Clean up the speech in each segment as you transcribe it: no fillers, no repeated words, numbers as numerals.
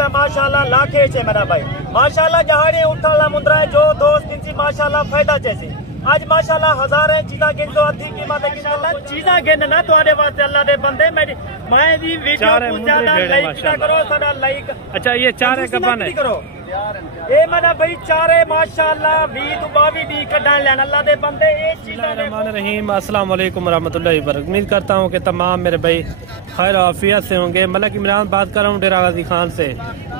पे माशाल्लाह लाखे छे मेरा भाई माशाल्लाह जहाड़े उठला मुंद्रा है जो दोस्त इनसी माशाल्लाह फायदा जैसे आज माशाल्लाह हजारे चीज़ा गिन दो अद्धी कीमत है चीज़ा गिन ना तुम्हारे वास्ते अल्लाह दे बंदे मेरी मैं दी वीडियो को ज्यादा लाइक ना करो सारा लाइक। अच्छा ये चारे कपन है करो ए मेरा भाई चारे माशाल्लाह 20-22 डी कढान लेन अल्लाह दे बंदे ये चीज़ा रहमान रहीम। अस्सलाम वालेकुम रहमतुल्लाहि व बरकातहू। उम्मीद करता हूँ कि तमाम मेरे भाई खैर आफियत से होंगे। मलक इमरान बात कर रहा हूँ डेरा गाजी खान से।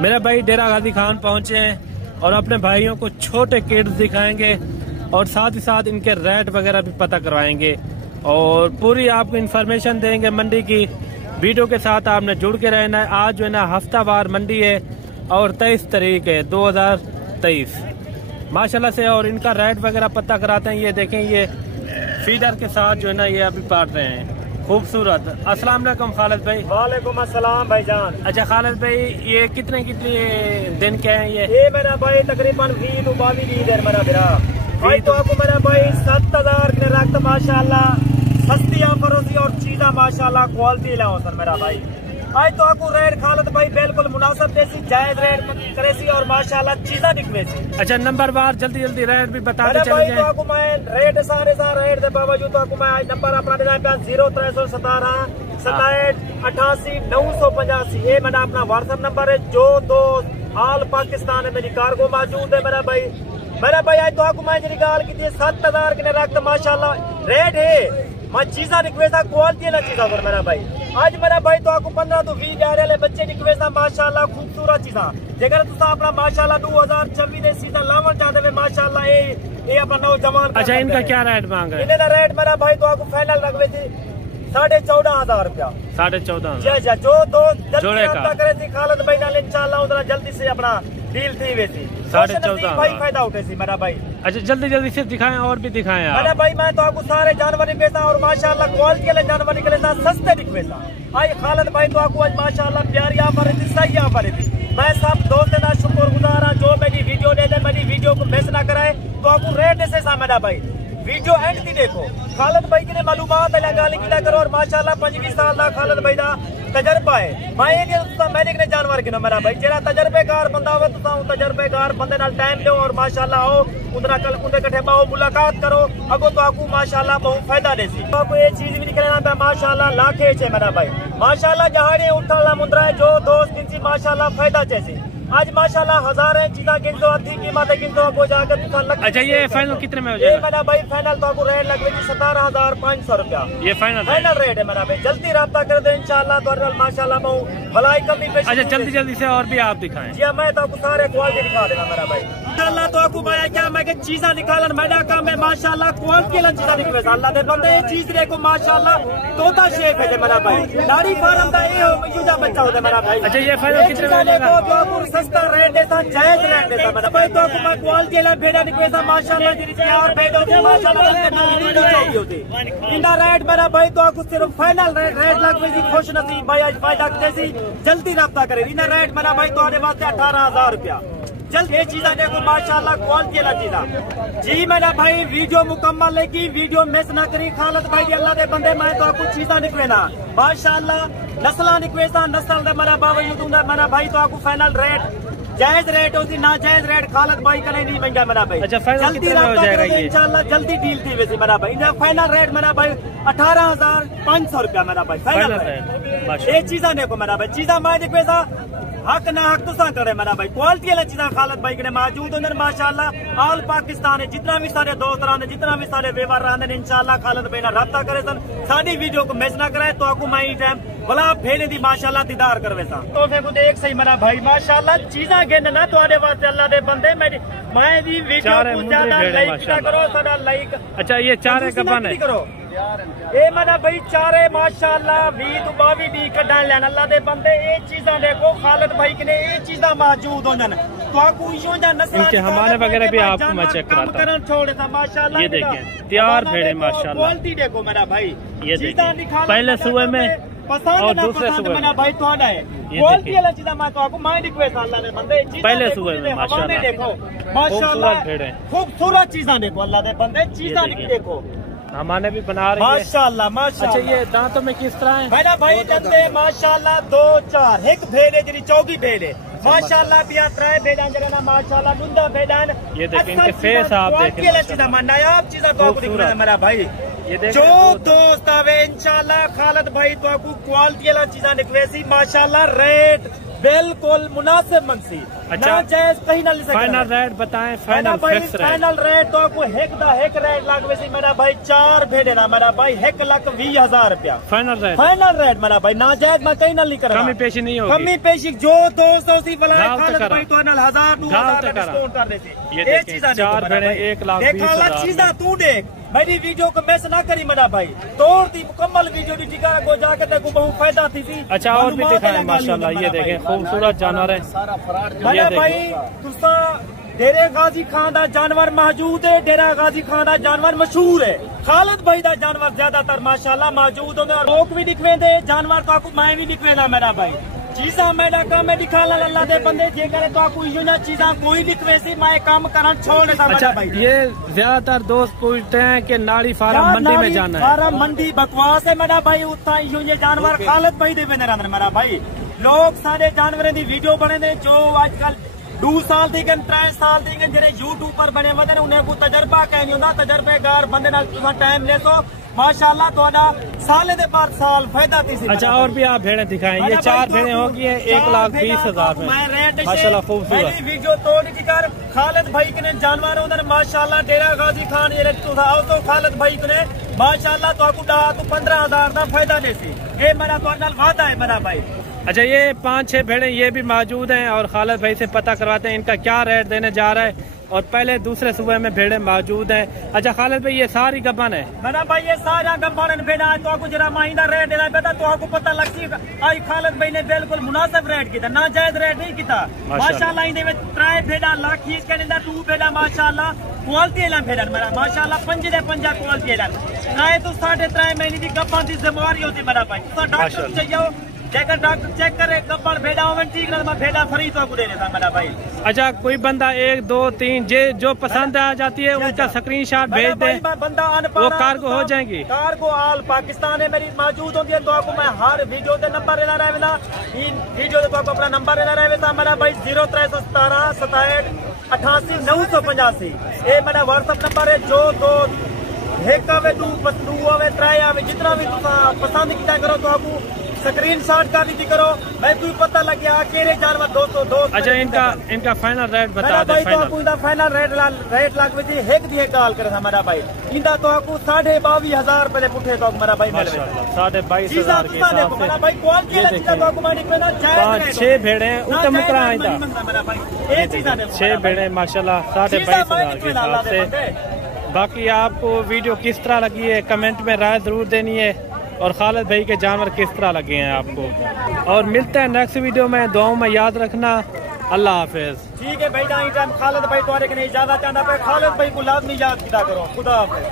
मेरे भाई डेरा गाजी खान पहुँचे हैं और अपने भाइयों को छोटे किड्स दिखाएंगे और साथ ही साथ इनके रेट वगैरह भी पता करवाएंगे और पूरी आपको इन्फॉर्मेशन देंगे मंडी की। वीडियो के साथ आपने जुड़ के रहना है। आज जो है ना हफ्तावार मंडी है और 23 तारीख है 2023 माशाल्लाह से और इनका रेट वगैरह पता कराते हैं। ये देखें ये फीडर के साथ जो है ना ये अभी पाट रहे हैं खूबसूरत। अस्सलाम वालेकुम खालिद भाई। वालेकुम अस्सलाम भाईजान। अच्छा खालिद भाई ये कितने दिन के हैं ये मेरा भाई तकरीबन 20-22 दिन मेरा बिरा भाई तो आपको मेरा भाई 7000 के रक्त माशाल्लाह सस्ती ऑफर और चीजा माशाल्लाह क्वालिटी लाओ सर मेरा भाई। आज तो आपको रेट खालत भाई बिल्कुल मुनासिब देसी जायज रेट करेसी और माशाल्लाह चीजा दिखवे सी। अच्छा नंबर बार जल्दी जल्दी रेट भी बता दे चल जाए। तो आपको मैं रेट सारे रेट दे बावजूद तो आपको मैं आज नंबर अपना देना है 0317 67 88 985। ये मेरा अपना व्हाट्सएप नंबर है जो दो ऑल पाकिस्तान है मेरी कार्गो मौजूद है मेरा भाई। मेरा भाई आज तो आपको मैं जी गाल की 7000 के रक्त माशाल्लाह रेट है मैं चीजा निकवेसा क्वालिटी ना चीजा पर मेरा भाई। आज मेरा भाई तो आपको 15 तो 20 जा रहे बच्चे निकवेसा माशाल्लाह खूबसूरत चीजा जेकर तुम अपना माशाल्लाह 2024 दे सीजन लावन चाहते हुए माशाल्लाह ये अपना नौजवान। अच्छा इनका क्या रेट मांग रहे हैं? इनका रेट मेरा भाई तो आपको फाइनल रखवे थी 14,500 रुपया। 14,500 जो दो करे थी खालिद भाई नाल इंशाल्लाह उधर जल्दी से अपना डील थी वैसी 14,500 भाई फायदा उठे सी मेरा भाई। अच्छा जल्दी जल्दी से दिखाएं और भी दिखाएं आप। मेरा भाई मैं तो आपको सारे जानवर निकलेसा और माशाल्लाह क्वालिटी वाले जानवर निकलेसा सस्ते निकलेसा। आज खालिद भाई तो आपको आज माशाल्लाह प्यारी ऑफर थी सही ऑफर थी। मैं सब दोस्त ना शुक्रगुजार हूं जो मेरी वीडियो दे दे मेरी वीडियो को मिस ना कराए तो आपको रेट ऐसे सा मेरा भाई वीडियो एंड थी देखो। खालिद भाई की मालूमात गाली की करो और माशाल्लाह 25 साल का खालिद भाई का तजर्बा है। मैंने कितने जानवर गिनो मेरा भाई जेरा तजर्बेकार बंदा हो तो तजर्बेकार बंदे नाल टाइम लो और माशाल्लाह आओ उधर कल उनके कठे आओ मुलाकात करो अगो तो आपको माशाल्लाह बहुत फायदा देसी। तो आपको ये चीज भी निकलना माशाल्लाह लाखे छे मेरा भाई माशाल्लाह जहाड़े उठला मुंद्रा है जो दोस्त इनसी माशाल्लाह फायदा जैसे आज माशाल्लाह हजारे चीजा गिन दो अद्धी कीमत गिन दो आपको जाकर लग। अच्छा ये फाइनल कितने में हो जाएगा? मेरा भाई फाइनल तो आपको रेट लगे 17,500 रुपया ये फाइनल रेट है मेरा भाई। जल्दी रब्ता कर दो इंशाल्लाह तो माशाल्लाह भलाई कमी। अच्छा जल्दी जल्दी से और भी आप दिखाएं। जी मैं तो आपको सारे क्वालिटी दिखा देगा मेरा भाई इंशाल्लाह। तो आपको मैं क्या मैं चीजा निकालन मेरा काम है माशाल्लाह क्वालिटी वाला चीजा निकले अल्लाह दे बंदे ये चीज देखो माशाल्लाह तोता शेप है मेरा भाई दाढ़ी फार्म का ये यूजा बच्चा होता है मेरा भाई। अच्छा ये फाइनल कितने में हो जाएगा? सस्ता रेट देता जायज रेट देता मेरा भाई। तो आपको मैं क्वालिटी वाला भेड़ा निकलेसा माशाल्लाह जी और भेड़ों से माशाल्लाह होती इनका रेट मेरा भाई तो आपको सिर्फ फाइनल रेट लगवे सी खुश नसीब भाई आज फायदा जैसी जल्दी रब्ता करे। इनका रेट मेरा भाई तो वास्ते 18,000 रुपया। जल्द ये चीजा देखो माशाल्लाह क्वालिटी वाला चीजा जी मेरा भाई वीडियो मुकम्मल लेगी वीडियो मिस ना करी। खालिद भाई अल्लाह दे बंदे मैं तो आपको चीजा निकलेना माशाल्लाह नस्ला निकलेसा नस्ल दे मेरा बावजूद मेरा भाई तो आपको फाइनल रेट जायज रेट होती ना जायज रेट खालिद भाई कने नहीं महंगा मेरा भाई। अच्छा जल्दी हो जाएगा ये इंशाल्लाह जल्दी डील थी वैसे मेरा भाई। फाइनल रेट मेरा भाई 18,500 रुपया मेरा भाई फाइनल रेट। ये चीजा देखो मेरा भाई चीजा मैं देखो हक ना हक तुसा करे मेरा भाई क्वालिटी वाला चीजा खालिद भाई के मौजूद होंगे माशाल्लाह ऑल पाकिस्तान है जितना भी सारे दोस्त रहते जितना भी सारे व्यवहार रहते इंशाल्लाह खालिद भाई ना रब्ता करे सन सारी वीडियो को मिस ना करे तो आपको मैं टाइम भला भेने दी माशाल्लाह दीदार करवे सा। तो फिर खुद एक सही मेरा भाई माशाल्लाह चीजा गिन ना तुम्हारे वास्ते अल्लाह दे बंदे मैं दी वीडियो को ज्यादा लाइक ना करो सारा लाइक। अच्छा ये चारे कपन है करो ये मेरा भाई चारे माशाल्लाह 20-22 डी कढान लेन अल्लाह दे बंदे ये चीजा देखो खालिद भाई के ये चीजा मौजूद हो जान तो आपको यूं जा नस्ल इनके हमारे वगैरह भी आपको मैं चेक कराता हूं छोड़ सा माशाल्लाह। ये देखें तैयार भेड़े माशाल्लाह क्वालिटी देखो मेरा भाई ये देखिए पहले सुबह में पसंद ना पसंद मेरा भाई तो आना है क्वालिटी वाला चीजा मैं तो आपको मैं रिक्वेस्ट अल्लाह ने बंदे पहले सुबह में माशाल्लाह देखो माशाल्लाह खूबसूरत चीजा देखो अल्लाह दे बंदे चीजा देखो हमारे भी बना रहे हैं माशाल्लाह माशाल्लाह। अच्छा ये दांतों में किस तरह है मेरा भाई दंदे माशाल्लाह 2-4 एक भेड़ है जी चौकी भेड़ है माशाल्लाह बिया त्राय भेड़ान जगह माशाल्लाह दुंदा भेड़ान। ये देखिए इनके फेस आप देखें, नायाब चीज़ा तो आपको दिख मेरा भाई। जो दोस्त आवे इंशाल्लाह खालिद भाई तो आपको क्वालिटी वाला चीज़ा निकलेसी माशाल्लाह। रेट बिल्कुल मुनासिब मनसी। अच्छा जायज कहीं ना ले सकते। फाइनल रेट बताएं, final fix rate. Final rate तो आपको एक लाख वैसे मेरा भाई 4 भेड़े ना मेरा भाई 1,20,000 रुपया फाइनल रेट मेरा भाई। ना जायज मैं कहीं ना नहीं कर कमी पेशी नहीं होगी। कमी पेशी जो 200 वाला खालिद भाई तो 1,000-2,000 डिस्काउंट कर देते। ये चीज़ा 4 भेड़े 1,20,000। चीज़ा तू देख मेरी वीडियो को मिस ना करी मेरा भाई। तोड़ दी मुकम्मल वीडियो दी टिका को जाके देखो बहुत फायदा थी। अच्छा और भी दिखाएं माशाल्लाह। ये देखें खूबसूरत जानवर है मेरा भाई। तुसा डेरे गाजी खान दा जानवर मौजूद है। डेरा गाजी खान दा जानवर मशहूर है। खालिद भाई दा जानवर ज्यादातर माशाल्लाह मौजूद होंगे। लोग भी दिखवे दे जानवर तो आपको मैं भी दिखवेदा मेरा भाई। चीज़ा मेरा काम है दिखाना अल्लाह दे बंदे जे करे तो आपको यो ना चीज़ा कोई दिखवे सी मैं काम करन छोड़ देता मेरा भाई। ये ज्यादातर दोस्त पूछते हैं कि नाड़ी फार्म मंडी में जाना है। फार्म मंडी बकवास है मेरा भाई। उतना यो ये जानवर खालिद भाई दे वेंदे मेरा भाई। लोग सारे जानवरों की वीडियो बने ने जो आजकल 2 साल दी 3 साल दी जेडे यूट्यूब पर बने वदन उन्हें को तजर्बा कह नहीं होता। तजर्बेकार बंदे नाल तुसा टाइम ले सो माशाल्लाह तोड़ा साले दे बाद साल फायदा थी। अच्छा और भी आप भेड़े दिखाएं। ये 4 भेड़े होगी 1,20,000 में माशाल्लाह खूबसूरत। मेरी वीडियो तोड़ की कर खालिद भाई के जानवर उधर माशाल्लाह। डेरा गाजी खान ये तुसा आओ तो खालिद भाई ने माशाल्लाह तो आपको 15,000 का फायदा देसी। ये मेरा तो वादा है मेरा भाई। अच्छा ये 5-6 भेड़े ये भी मौजूद हैं और खालिद भाई से पता करवाते हैं इनका क्या रेट देने जा रहा है। और पहले दूसरे सूबे में भेड़े मौजूद हैं। अच्छा खालिद भाई ये सारी गब्बन है मेरा भाई। ये सारा गब्बन भेड़ा है तो आपको जरा माहिंदा रेट देना बेटा तो आपको पता लगती है। आई खालिद भाई ने बिल्कुल मुनासिब रेट किया ना जायज रेट नहीं किया माशाल्लाह। इनदे विच 3 भेड़ा लाख खींच के दिंदा 2 भेड़ा माशाल्लाह क्वालिटी वाला भेड़ा मेरा माशाल्लाह। 5 दे 5 क्वालिटी वाला 3 तो 3.5 महीने की गब्बन की जिम्मेवारी होती मेरा भाई। तो डॉक्टर चाहिए जेकर डॉक्टर चेक करे गब्बन भेड़ा होवे ठीक ना मैं भेड़ा फ्री तो दे देता मेरा भाई। अच्छा कोई बंदा 1 2 3 जो पसंद आ जाती है उनका स्क्रीनशॉट भेज दे। बंदा वो कार्गो हो जाएंगी। कार्गो आल पाकिस्तान है मेरी मौजूद होती है तो आपको मैं हर वीडियो के नंबर लेना रहेगा। इन वीडियो तो आपको अपना नंबर लेना रहेगा मेरा भाई 0317 67 88 985। ये मेरा व्हाट्सएप नंबर है। जो दो एक आवे 2 आवे 3 आवे जितना भी पसंद किया करो तो आपको स्क्रीनशॉट का भी करो मैं कोई पता लग गया केरे जानवर दोस्त। अच्छा इनका फाइनल रेट बता दे। फाइनल रेट लाग में एक दिए कॉल करे हमारा भाई। इंदा तो आपको 22,500 रुपए पुठे तो हमारा भाई 22,500 के हिसाब से भाई क्वालिटी चीज़ तो आपको मैंने कहना चाहिए। 5-6 भेड़े उत्तम मुकरा इंदा 6 भेड़े माशाल्लाह 22,500 के हिसाब से। बाकी आपको वीडियो किस तरह लगी है कमेंट में राय जरूर देनी है और खालिद भाई के जानवर किस तरह लगे हैं आपको। और मिलते हैं नेक्स्ट वीडियो में। दुआओं में याद रखना। अल्लाह हाफिज। ठीक है भाई। टाइम खालिद भाई तुम्हारे के नहीं ज्यादा चाहता खालिद भाई को लाजमी याद किया करो। खुदा हाफिज।